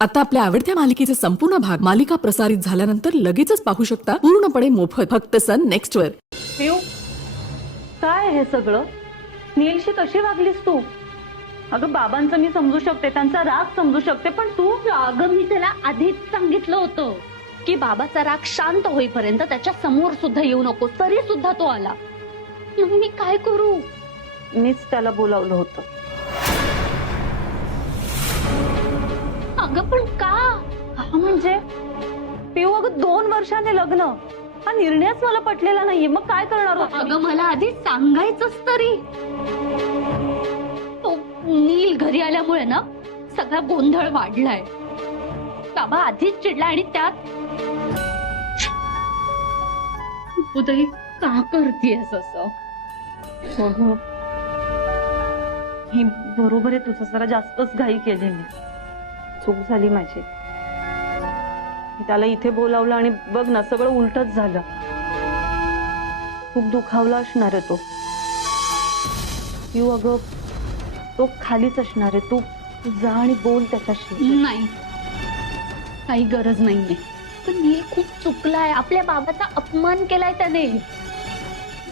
आता आपल्या आवडत्या मालिकेचे संपूर्ण भाग मालिका प्रसारित झाल्यानंतर लगेचच पाहू शकता पूर्णपणे मोफत फक्त सन नेक्स्ट वर। पिऊ, काय हे सगळं? नीलशी कशी वागलीस तू? अगं बाबांचं मी समजू शकते, त्यांचा राग समजू शकते, पण तू? अगं मी त्याला आधीच सांगितलं होतं की बाबाचा राग शांत होईपर्यंत त्याच्या समोर सुद्धा येऊ नको, तरी सुद्धा तो आला। मग मी काय करू? मीच त्याला बोलावलं होतं। अगं पण का? का म्हणजे? पिऊ, अगं 2 वर्षाने लग्न, हा निर्णयच मला पटलेला नाहीये, मग काय करणार होती? अगं मला आधी सांगायचंच तरी। तो नील घरी आल्यामुळे ना सगळा गोंधळ वाढलाय। बाबा आधीच चिडला आणि त्यात उदय का करतेस असं? हो, ही बरोबर आहे तुझं, जरा जास्तच घाई केली मी, चूक झाली माझी। मी त्याला इथे बोलावलं आणि बघ ना सगळं उलटच झालं। खूप दुखावला असणार आहे तो। पिऊ अगं, तो खालीच असणार आहे, तू जा आणि बोल त्याच्याशी। नाही, काही गरज नाहीये। पण नील खूप चुकलाय, आपल्या बाबाचा अपमान केलाय त्याने।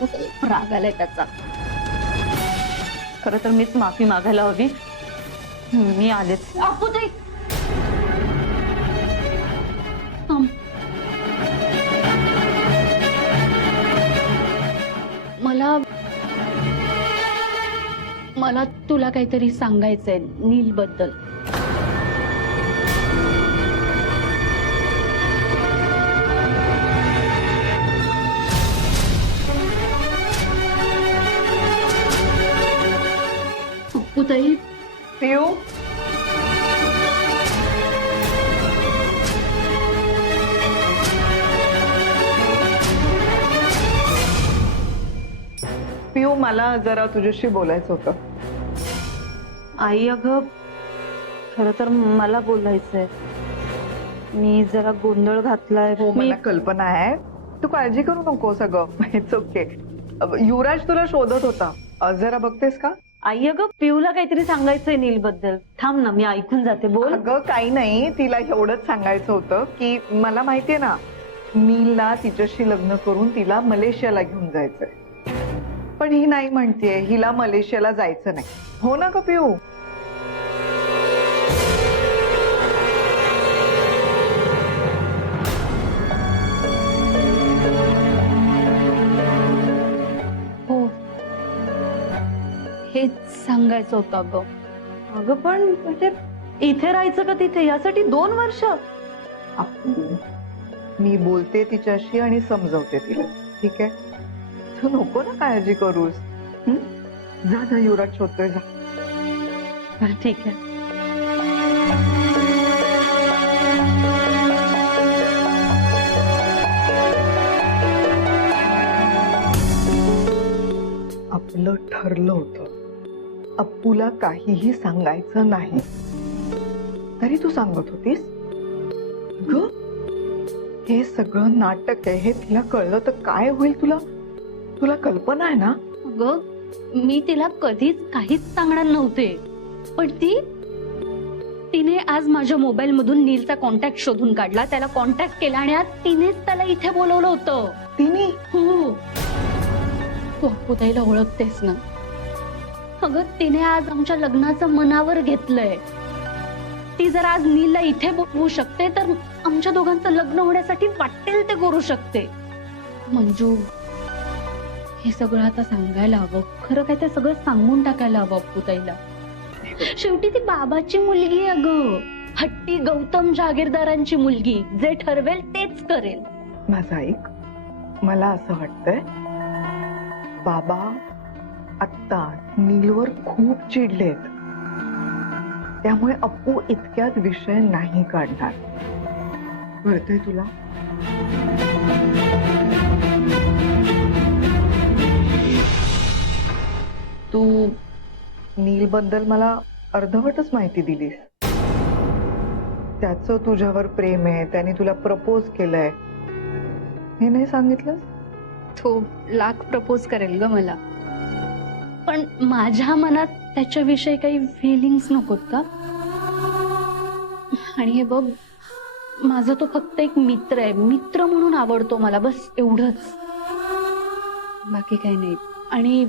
खूप राग आलाय त्याचा। खरं तर मीच माफी मागायला हवी, मी आलेच। उदय थांब, मला तुला काहीतरी सांगायचंय नील बद्दल। उदय, पिऊ, पिऊ, मला जरा तुझ्याशी बोलायचं होतं। आई अगं, खरं तर मला बोलायचंय, मी जरा गोंधळ घातलाय। हो, मला कल्पना आहे, तू काळजी करू नको, सगळं इट्स ओके। युवराज तुला शोधत होता, जरा बघतेस का? आई अगं, पिऊला काहीतरी सांगायचंय नील बद्दल, थांब ना, मी ऐकून जाते, बोल। अगं काही नाही, तिला एवढंच सांगायचं होतं की मला माहितीये ना, नीलला तिच्याशी लग्न करून तिला मलेशियाला घेऊन जायचंय, पण ही नाही म्हणतेय, हिला मलेशियाला जायचं नाही, हो ना ग पिऊ? हो, हेच सांगायचं होतं अगं। अगं पण म्हणजे इथे राहायचं का तिथे, यासाठी 2 वर्ष? अप्पू, मी बोलते तिच्याशी आणि समजवते तिला, ठीक आहे? तू नको ना काळजी करूस, जा जा, युवराज शोधतोय, जा। बरं ठीक आहे। आपलं ठरलं होतं अप्पूला काहीही सांगायचं नाही, तरी तू सांगत होतीस ग? हे सगळं नाटक आहे, हे तिला कळलं तर काय होईल? तुला कल्पना आहे ना? अगं मी तिला कधीच काहीच सांगणार नव्हते, पण तिने आज माझ्या मोबाईल मधून नीलचा कॉन्टॅक्ट शोधून काढला, त्याला कॉन्टॅक्ट केला आणि आज तिनेच त्याला इथे बोलवलं होतं। तिने? हो, तू उदयला ओळखतेस ना? अगं तिने आज आमच्या लग्नाचं मनावर घेतलंय। ती जर आज नीलला इथे बोलवू शकते तर आमच्या दोघांचं लग्न होण्यासाठी वाटेल ते करू शकते। मंजू, हे सगळं आता सांगायला हवं, खरं काय ते सगळं सांगून टाकायला हवं उदयला। शेवटी ती बाबाची मुलगी आहे अगं, हट्टी गौतम जहागीरदारांची मुलगी, जे ठरवेल तेच करेल। माझं ऐक, मला असं वाटतंय बाबा आत्ता नीलवर खूप चिडलेत, त्यामुळे अप्पू इतक्यात विषय नाही काढणार, कळतंय तुला? तू नील बद्दल मला अर्धवटच माहिती दिलीस। त्याचं तुझ्यावर प्रेम आहे, त्याने तुला प्रपोज केलंय, हे नाही सांगितलंस? तो लाख प्रपोज करेल ग मला, पण माझ्या मनात त्याच्याविषयी काही फिलिंग्स नकोत का? आणि हे बघ, माझा तो फक्त एक मित्र आहे, मित्र म्हणून आवडतो मला, बस एवढंच, बाकी काही नाही. आणि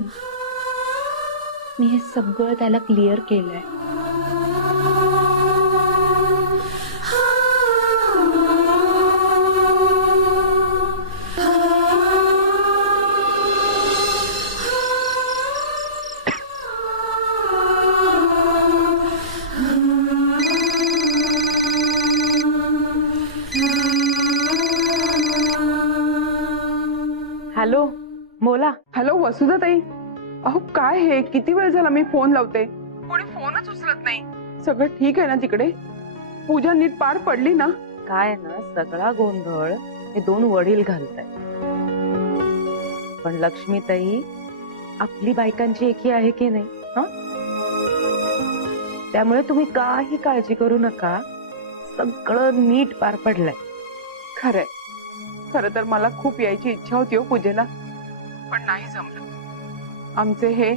मी हे सगळं त्याला क्लिअर केलंय. हॅलो, बोला. हॅलो वसुधा ताई, अहो काय हे, किती वेळ झाला मी फोन लावते, कोणी फोनच उचलत नाही. सगळं ठीक आहे ना तिकडे? पूजा नीट पार पडली ना? काय ना, सगळा गोंधळ हे दोन वडील घालताय. पण लक्ष्मीताई आपली बायकांची एकी आहे की नाही, हा? त्यामुळे तुम्ही काही काळजी करू नका, सगळं नीट पार पडलंय. खरंय, खरं तर मला खूप यायची इच्छा होती हो पूजेला, पण नाही जमलं. आमचे हे,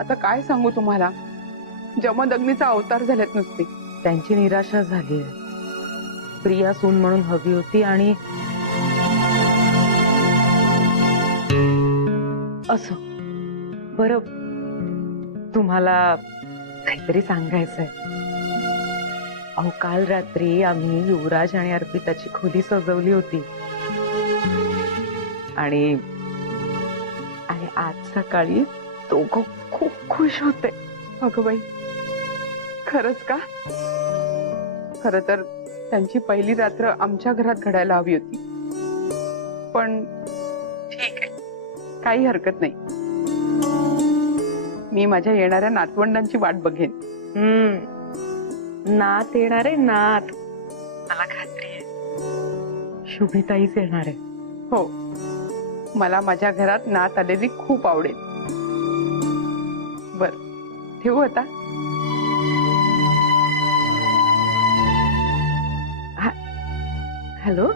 आता काय सांगू तुम्हाला, जमदग्नीचा अवतार झालेत नुसते. त्यांची निराशा झाली आहे. प्रिया सून म्हणून हवी होती आणि असं. बरं, तुम्हाला काहीतरी सांगायचंय. अहो काल रात्री आम्ही युवराज आणि अर्पिताची खोली सजवली होती आणि आज सकाळी दोघं खूप खुश होते. अगं बाई, खरंच का? खर तर त्यांची पहिली रात्र आमच्या घरात घडायला हवी होती, पण ठीक आहे, काही हरकत नाही. मी माझ्या येणाऱ्या नातवंडांची वाट बघेन. नात येणार आहे, नात. मला खात्री आहे शुभीताईच येणार आहे. हो, मला माझ्या घरात नात आलेली खूप आवडेल. बर, ठेवू आता? हॅलो,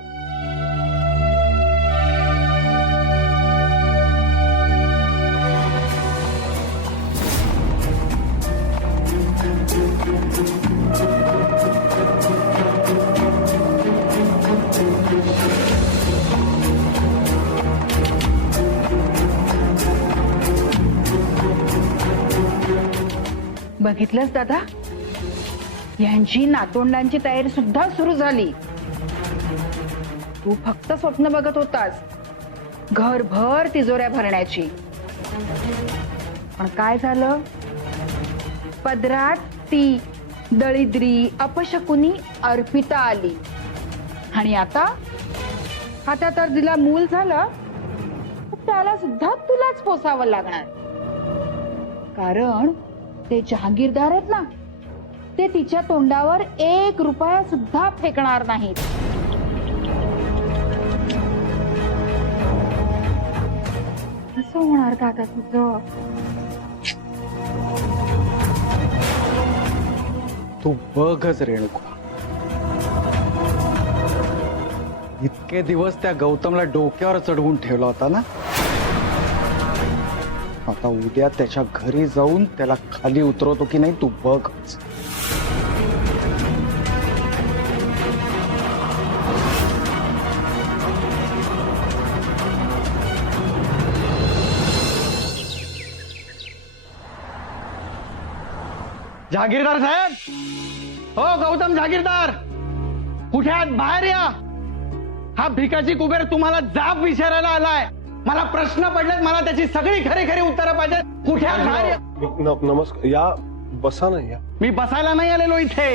बघितलंस दादा, यांची नातोंडांची तयारी सुद्धा सुरू झाली. तू फक्त स्वप्न बघत होतास घरभर तिजोऱ्या भरण्याची, पण काय झालं? पदरात ती दळिद्री अपशकुनी अर्पिता आली आणि आता तर तिला मूल झालं, त्याला सुद्धा तुलाच पोसावं लागणार. कारण ते जहागीरदार आहेत ना, ते तिच्या तोंडावर 1 रुपया सुद्धा फेकणार नाहीत. कसं होणार दादा तुझं? तू बघच रेणुका, इतके दिवस त्या गौतमला डोक्यावर चढवून ठेवला होता ना, आता उद्या त्याच्या घरी जाऊन त्याला खाली उतरवतो की नाही तू बघच. जहागीरदार साहेब, हो गौतम जहागीरदार, कुठे आहात? बाहेर या. हा भिकाजी कुबेर तुम्हाला जाब विचारायला आलाय. मला प्रश्न पडलेत, मला त्याची सगळी खरी खरी उत्तरं पाहिजे. कुठे आहात? बाहेर या. नमस्कार, या बसा ना. या, मी बसायला नाही आलेलो इथे.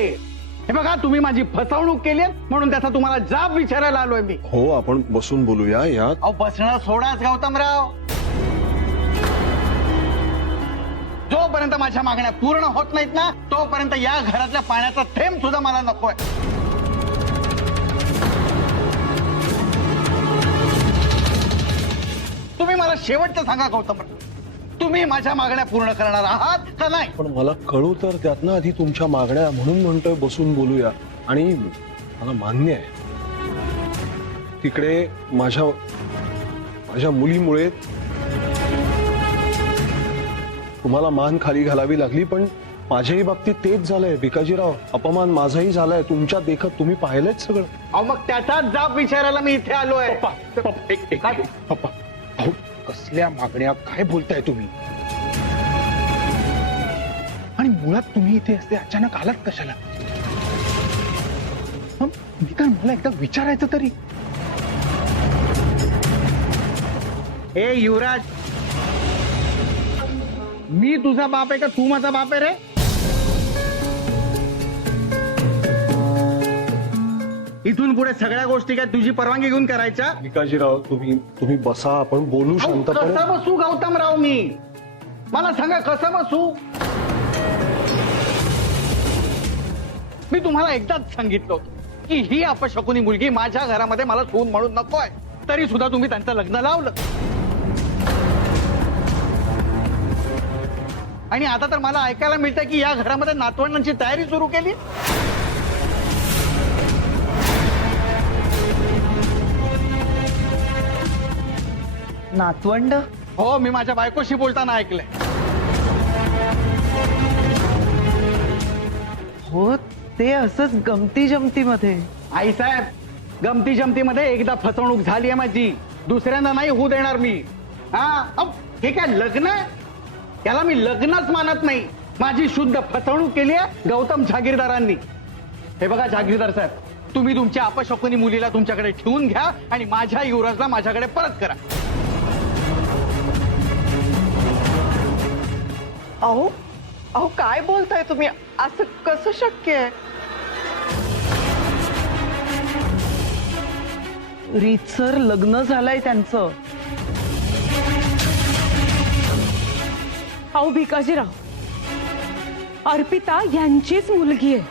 हे बघा, तुम्ही माझी फसवणूक केली म्हणून त्याचा तुम्हाला जाब विचारायला आलोय मी. हो, आपण बसून बोलूया. या. अहो बसणं सोडाच गौतमराव. जोपर्यंत माझ्या मागण्या पूर्ण होत नाहीत ना, तोपर्यंत या घरातल्या पाण्याचा थेंब सुद्धा मला नकोय. तुम्ही मला शेवटचं सांगा गौतमराव, तुम्ही माझ्या मागण्या पूर्ण करणार आहात का नाही? पण मला कळू तर त्यात ना आधी तुमच्या मागण्या, म्हणून म्हणतोय बसून बोलूया. आणि मला मान्य आहे, तिकडे माझ्या मुलीमुळे तुम्हाला मान खाली घालावी लागली, पण माझ्याही बाबतीत तेच झालंय भिकाजीराव. अपमान माझाही झालाय तुमच्या देखत. तुम्ही पाहिलंच सगळं. अहो मग त्याचाच जाब विचारायला मी इथे आलोय. पप्पा अहो कसल्या मागण्या काय बोलताय तुम्ही? आणि मुळात तुम्ही इथे असते अचानक आलात कशाला? निदान मला एकदा विचारायचं तरी. ए युवराज, मी तुझा बाप आहे का तू माझा बाप आहे रे? इथून पुढे सगळ्या गोष्टी काय तुझी परवानगी घेऊन करायच्या? भिकाजीराव तुम्ही बसा, आपण बोलू अहो, शांतपणे. कसं बसू गौतमराव मी? मला सांगा कसं बसू? मी तुम्हाला एकदाच सांगितलं की ही अपशकुनी मुलगी माझ्या घरामध्ये मला सून म्हणून नकोय, तरी सुद्धा तुम्ही त्यांचं लग्न लावलं. आणि आता तर मला ऐकायला मिळतंय की या घरामध्ये नातवंडांची तयारी सुरू केली. नातवंड? हो, मी माझ्या बायकोशी बोलताना ऐकलंय. हो, ते असंच गमती जमतीमध्ये. आई साहेब, गमती जमतीमध्ये एकदा फसवणूक झाली आहे माझी, दुसऱ्यांदा नाही होऊ देणार मी. हे काय लग्न आहे? याला मी लग्नच मानत नाही. माझी शुद्ध फसवणूक केली आहे गौतम जहागीरदारांनी. हे बघा जहागीरदार साहेब, तुम्ही तुमच्या अपशकुनी मुलीला तुमच्याकडे ठेवून घ्या आणि माझ्या युवराजला माझ्याकडे परत करा. अहो अहो काय बोलताय तुम्ही? असं कसं शक्य आहे? रीतसर लग्न झालंय त्यांचं. अहो भिकाजीराव, अर्पिता यांचीच मुलगी आहे.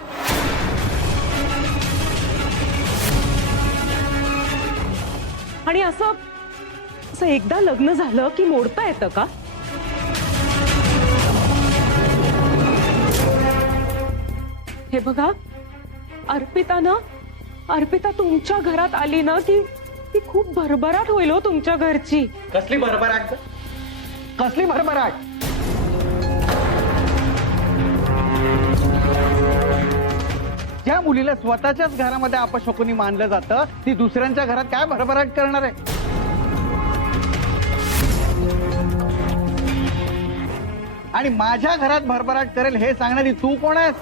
आणि असं एकदा लग्न झालं की मोडता येतं का? हे बघा, अर्पिता तुमच्या घरात आली ना की ती खूप भरभराट होईल हो तुमच्या घरची. कसली भरभराट? कसली भरभराट? ज्या मुलीला स्वतःच्याच घरामध्ये अपशकुनी मानलं जातं ती दुसऱ्यांच्या घरात काय भरभराट करणार आहे? आणि माझ्या घरात भरभराट करेल हे सांगणारी तू कोण आहेस?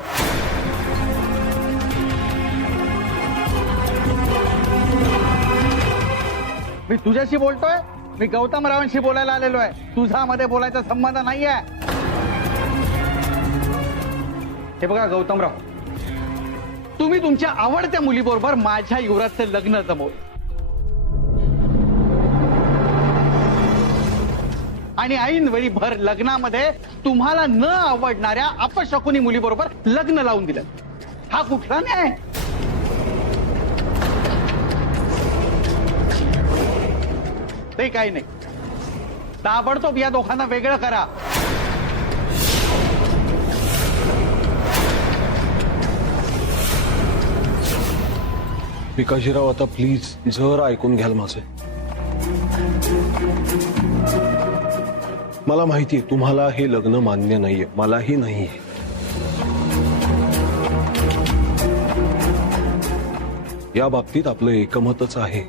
मी तुझ्याशी बोलतोय? मी गौतमरावांशी बोलायला आलेलो आहे. तुझा मध्ये बोलायचा संबंध नाहीये. हे बघा गौतमराव, तुम्ही तुमच्या आवडत्या मुलीबरोबर माझ्या युवराजचं लग्न जमवलं आणि ऐनवेळी भर लग्नामध्ये तुम्हाला न आवडणाऱ्या अपशकुनी मुलीबरोबर लग्न लावून दिलं. हा कुठला न्याय? ते काही नाही, ताबडतोब या दोघांना वेगळं करा. भिकाजीराव आता प्लीज जरा ऐकून घ्याल माझे. मला माहितीये तुम्हाला हे लग्न मान्य नाहीये, मलाही नाहीये. या बाबतीत आपलं एकमतच आहे.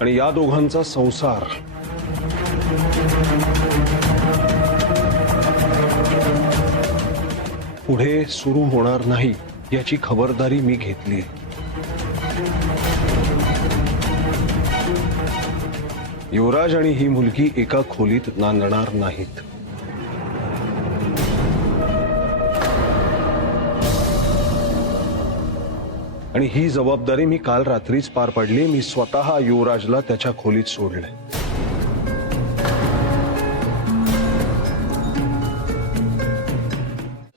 आणि या दोघांचा संसार पुढे सुरू होणार नाही याची खबरदारी मी घेतली. युवराज आणि ही मुलगी एका खोलीत नांदणार नाहीत. आणि ही जबाबदारी मी काल रात्रीच पार पाडली. मी स्वतः युवराजला त्याच्या खोलीत सोडले.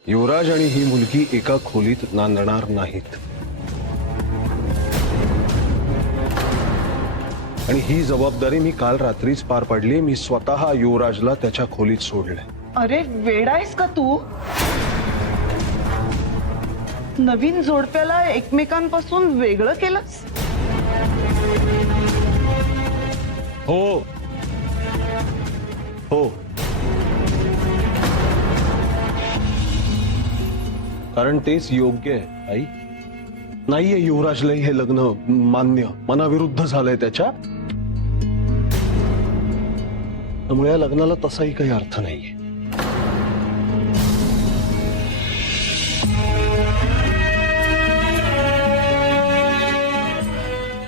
युवराज आणि ही मुलगी एका खोलीत नांदणार नाहीत. आणि ही जबाबदारी मी काल रात्रीच पार पाडली. मी स्वतः युवराजला त्याच्या खोलीत सोडले. अरे वेडायस का तू? नवीन जोडप्याला एकमेकांपासून वेगळं केलंस? हो हो कारण तेच योग्य आहे आई. नाहीये युवराजला हे लग्न मान्य, मनाविरुद्ध झालंय त्याच्या. त्यामुळे या लग्नाला तसाही काही अर्थ नाहीये.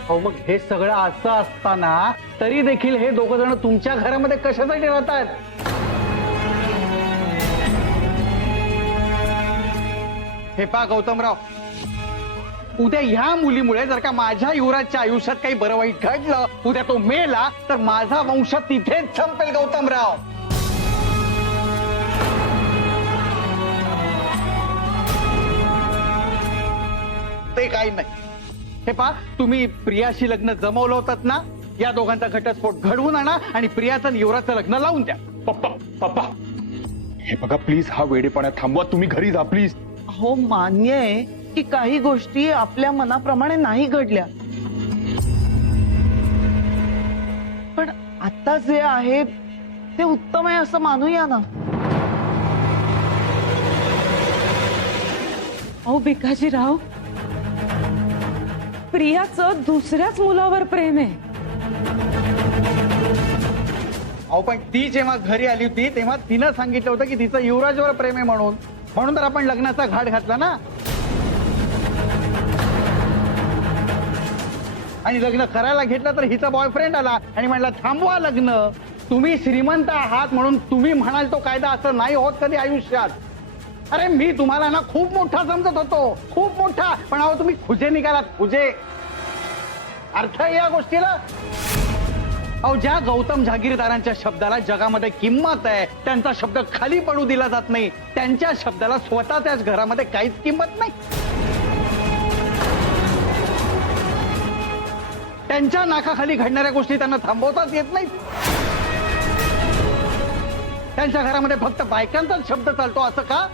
अहो मग हे सगळं असं असताना तरी देखील हे दोघ जण तुमच्या घरामध्ये कशासाठी राहतात? हे पहा गौतमराव, उद्या ह्या मुलीमुळे जर का माझ्या युवराजच्या आयुष्यात काही बरं वाईट घडलं, उद्या तो मेला, तर माझा वंश तिथेच संपेल गौतमराव. ते काही नाही. हे पहा, तुम्ही प्रियाशी लग्न जमवलं होतं ना, या दोघांचा घटस्फोट घडवून आणा आणि प्रियाचं आणि युवराजचं लग्न लावून द्या. पप्पा पप्पा हे बघा, प्लीज हा वेडेपणा थांबवा. तुम्ही घरी जा प्लीज. हो, मान्य आहे की काही गोष्टी आपल्या मनाप्रमाणे नाही घडल्या, पण आता जे आहे ते उत्तम आहे असं मानूया ना. अहो भिकाजीराव, प्रियाचं दुसऱ्याच मुलावर प्रेम आहे. अहो पण ती जेव्हा घरी आली होती तेव्हा तिनं सांगितलं होतं की तिचं युवराजवर प्रेम आहे म्हणून. म्हणून तर आपण लग्नाचा घाट घातला ना. आणि लग्न करायला घेतलं तर हिचा बॉयफ्रेंड आला आणि म्हणला थांबवा लग्न. तुम्ही श्रीमंत आहात म्हणून तुम्ही म्हणाल तो कायदा असं नाही होत कधी आयुष्यात. अरे मी तुम्हाला ना खूप मोठा समजत होतो, खूप मोठा. पण अहो तुम्ही खुजे निघालात, खुजे. अर्थ आहे या गोष्टीला. अहो ज्या गौतम जहागीरदारांच्या शब्दाला जगामध्ये किंमत आहे, त्यांचा शब्द खाली पडू दिला जात नाही, त्यांच्या शब्दाला स्वतःच्याच घरामध्ये काहीच किंमत नाही. त्यांच्या नाकाखाली घडणाऱ्या गोष्टी त्यांना थांबवताच येत नाहीत. त्यांच्या घरामध्ये फक्त बायकांचाच शब्द चालतो असं का?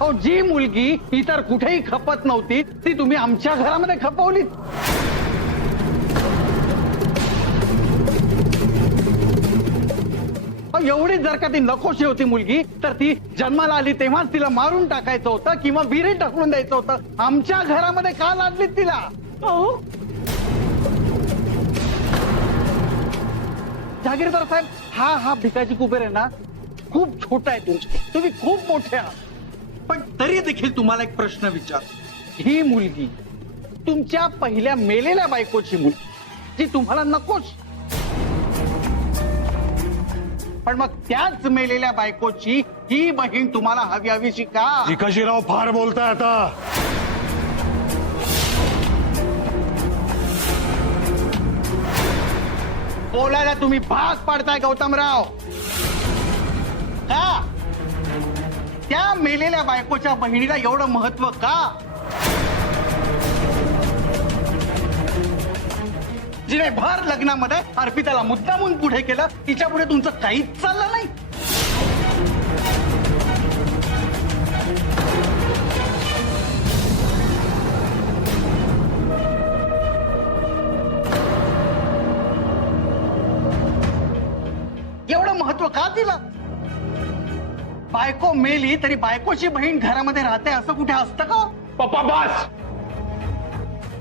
अहो जी मुलगी इतर कुठेही खपत नव्हती ती तुम्ही आमच्या घरामध्ये खपवली. एवढीच जर का ती नकोशी होती मुलगी तर ती जन्माला आली तेव्हाच तिला मारून टाकायचं होतं किंवा विहिरीत टाकून द्यायचं होतं. आमच्या घरामध्ये का लादलीत तिला? अहो जहागीरदार साहेब, हा भिकाजी कुबेर आहे ना, खूप छोटा आहे तुमच्या, तुम्ही खूप मोठे आहात. पण तरी देखील तुम्हाला एक प्रश्न विचार. ही मुलगी तुमच्या पहिल्या मेलेल्या बायकोची मुलगी, जी तुम्हाला नकोच. पण मग त्याच मेलेल्या बायकोची ही बहीण तुम्हाला हवी हवीशी का? भिकाजीराव फार बोलताय आता. बोलायला तुम्ही भाग पाडताय गौतमराव. का? त्या मेलेल्या बायकोच्या बहिणीला एवढं महत्व का? जिने भर लग्नामध्ये अर्पिताला मुद्दामून पुढे केलं, तिच्या पुढे तुमचं काहीच चाललं नाही. एवढं महत्व का दिलं? बायको मेली तरी बायकोची बहीण घरामध्ये राहते असं कुठे असतं का? पप्पा बस.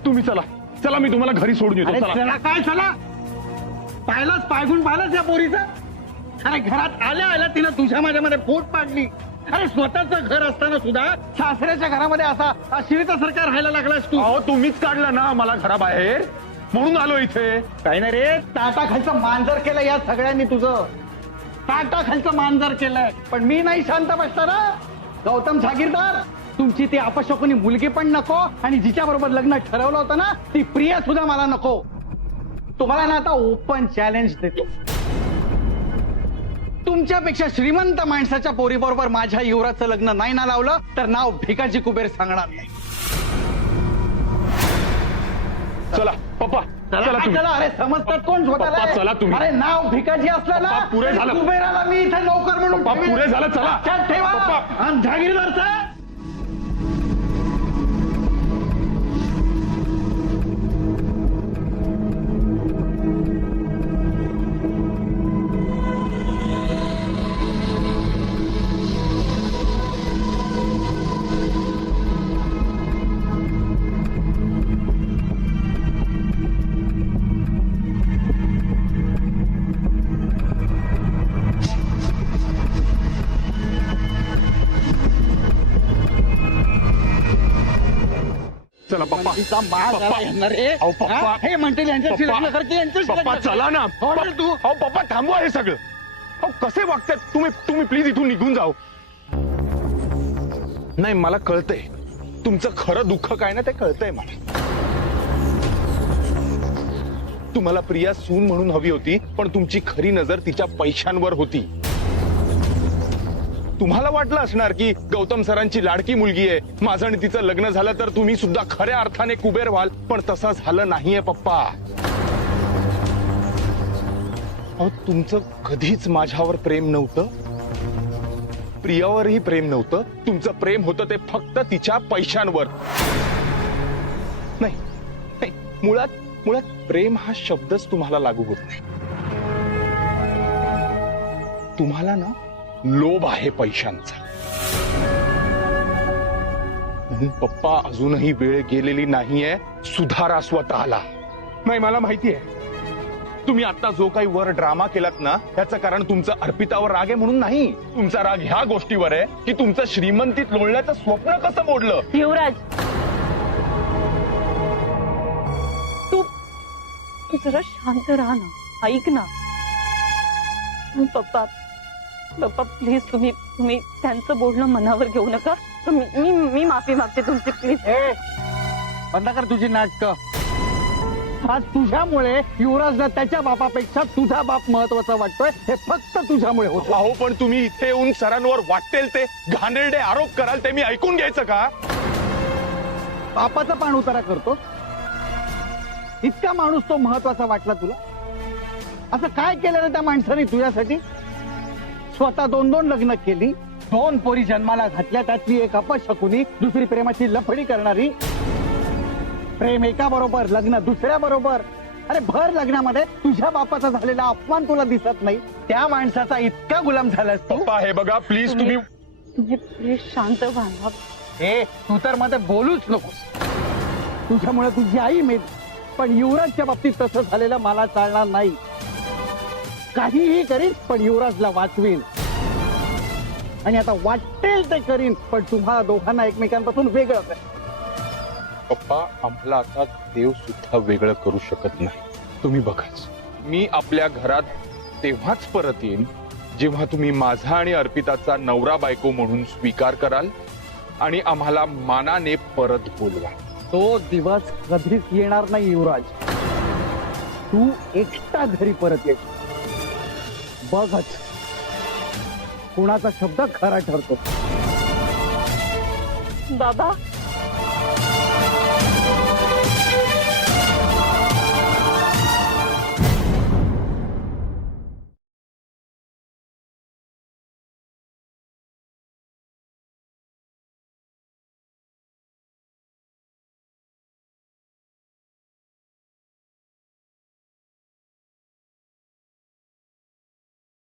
तुम्ही चला चला, मी तुम्हाला घरी सोडून येतो. अरे चला. चला काय चला? पाहिलंच या पोरीचा. अरे घरात आल्या तिनं तुझ्या माझ्यामध्ये पोट पाडली. अरे स्वतःच घर असताना सुद्धा सासऱ्याच्या घरामध्ये असा शिवितासारखा राहायला लागलास तू. अहो तुम्हीच काढला ना मला घराबाहेर, म्हणून आलो इथे. काही नाही रे, ताटाखालचं मांजर केलं या सगळ्यांनी तुझं. ताटाखालचं मांजर केलंय. पण मी नाही शांत बसताना. गौतम जहागीरदार, तुमची ती अपशकुनी मुलगी पण नको आणि जिच्या बरोबर लग्न ठरवलं होतं ना ती प्रिया सुद्धा मला नको. तुम्हाला ना आता ओपन चॅलेंज देतो. तुमच्यापेक्षा श्रीमंत माणसाच्या पोरीबरोबर माझ्या युवराजचं लग्न नाही ना लावलं तर नाव भिकाजी कुबेर सांगणार नाही. चला पप्पा, चला तुम्ही. चला. अरे समजतात कोण स्वतःला? पप्पा, चला तुम्ही. अरे नाव भिकाजी असलं ना, पप्पा, पुरे झालं. कुबेराला मी इथे नोकर म्हणून पप्पा, ठेवीन. पुरे झालं. चला. लक्षात ठेवा. पप्पा. आणि जहागीरदार साहेब, चला पप्पा तिचा माग पप्पा. आला येणार रे. अहो, पप्पा. हा? हे म्हणते यांच्याशी पप्पा. लग्न करते यांच्याशी पप्पा लग्न चला ना करते. हो ना तू अहो पप्पा थांबवा हे सगळं. अहो कसे वागतात तुम्ही प्लीज इथून निघून जाओ. नाही मला कळतंय तुमचं खरं दुःख काय ना ते कळतंय मला. तुम्हाला प्रिया सून म्हणून हवी होती पण तुमची खरी नजर तिच्या पैशांवर होती. तुम्हाला वाटलं असणार की गौतम सरांची लाडकी मुलगी आहे, माझं आणि तिचं लग्न झालं तर तुम्ही सुद्धा खऱ्या अर्थाने कुबेर व्हाल, पण तसं झालं नाहीये पप्पा. अहो तुमचं कधीच माझ्यावर प्रेम नव्हतं, प्रियावरही प्रेम नव्हतं. तुमचं प्रेम होतं ते फक्त तिच्या पैशांवर. नाही नाही, मुळात प्रेम हा शब्दच तुम्हाला लागू होत नाही. तुम्हाला ना लोभ आहे पैशांचा. म्हणून पप्पा अजूनही वेळ गेलेली नाहीये, सुधारा स्वतःला. नाही मला माहितीये तुम्ही आता जो काही वर ड्रामा केलात ना त्याचं कारण तुमचं अर्पितावर राग आहे म्हणून नाही. तुमचा राग ह्या गोष्टीवर आहे की तुमचं श्रीमंतीत लोळण्याचं स्वप्न कसं मोडलं. युवराज, तू जरा शांत राहा ना, ऐक ना. पप्पा प्लीज तुम्ही त्यांचं बोलणं मनावर घेऊ नका. मी माफी मागते तुमची, प्लीज. बंद कर तुझी नाटकं. आज तुझ्यामुळे युवराजला त्याच्या बापापेक्षा तुझा बाप महत्वाचा वाटतोय. हे फक्त तुझ्यामुळे होत. अहो पण तुम्ही इथे येऊन सरांवर वाटेल ते घाणेरडे आरोप कराल ते मी ऐकून घ्यायचं का. बापाचा पाण उतारा करतो. इतका माणूस तो महत्वाचा वाटला तुला. असं काय केलं ना त्या माणसाने तुझ्यासाठी. स्वतः 2 लग्न केली, 2 पोरी जन्माला घातल्या, त्यातली एक अपशकुनी, दुसरी प्रेमाची लफडी करणारी. प्रेम एका बरोबर, लग्न दुसऱ्या बरोबर. अरे भर लग्नामध्ये तुझ्या बापाचा झालेला अपमान तुला दिसत नाही. त्या माणसाचा इतका गुलाम झालास तू. पप्पा हे बघा प्लीज तुम्ही प्लीज शांत व्हा ना. हे तू तर मध्ये बोलूच नकोस. तुझ्यामुळे तुझी आई मेली, पण युवराजच्या बाबतीत तसं झालेलं मला चालणार नाही. काहीही करीन पण युवराजला वाचवीन. आणि आता वाटेल ते करीन, पण तुम्हाला दोघांना एकमेकांपासून वेगळं करेन. पप्पा आम्हाला आता देव सुद्धा वेगळं करू शकत नाही. तुम्ही बघाच, मी आपल्या घरात तेव्हाच परत येईन जेव्हा तुम्ही माझा आणि अर्पिताचा नवरा बायको म्हणून स्वीकार कराल आणि आम्हाला मानाने परत बोलवा. तो दिवस कधीच येणार नाही युवराज. तू एकटा घरी परत येशील. बघच कुणाचा शब्द खरा ठरतो. बाबा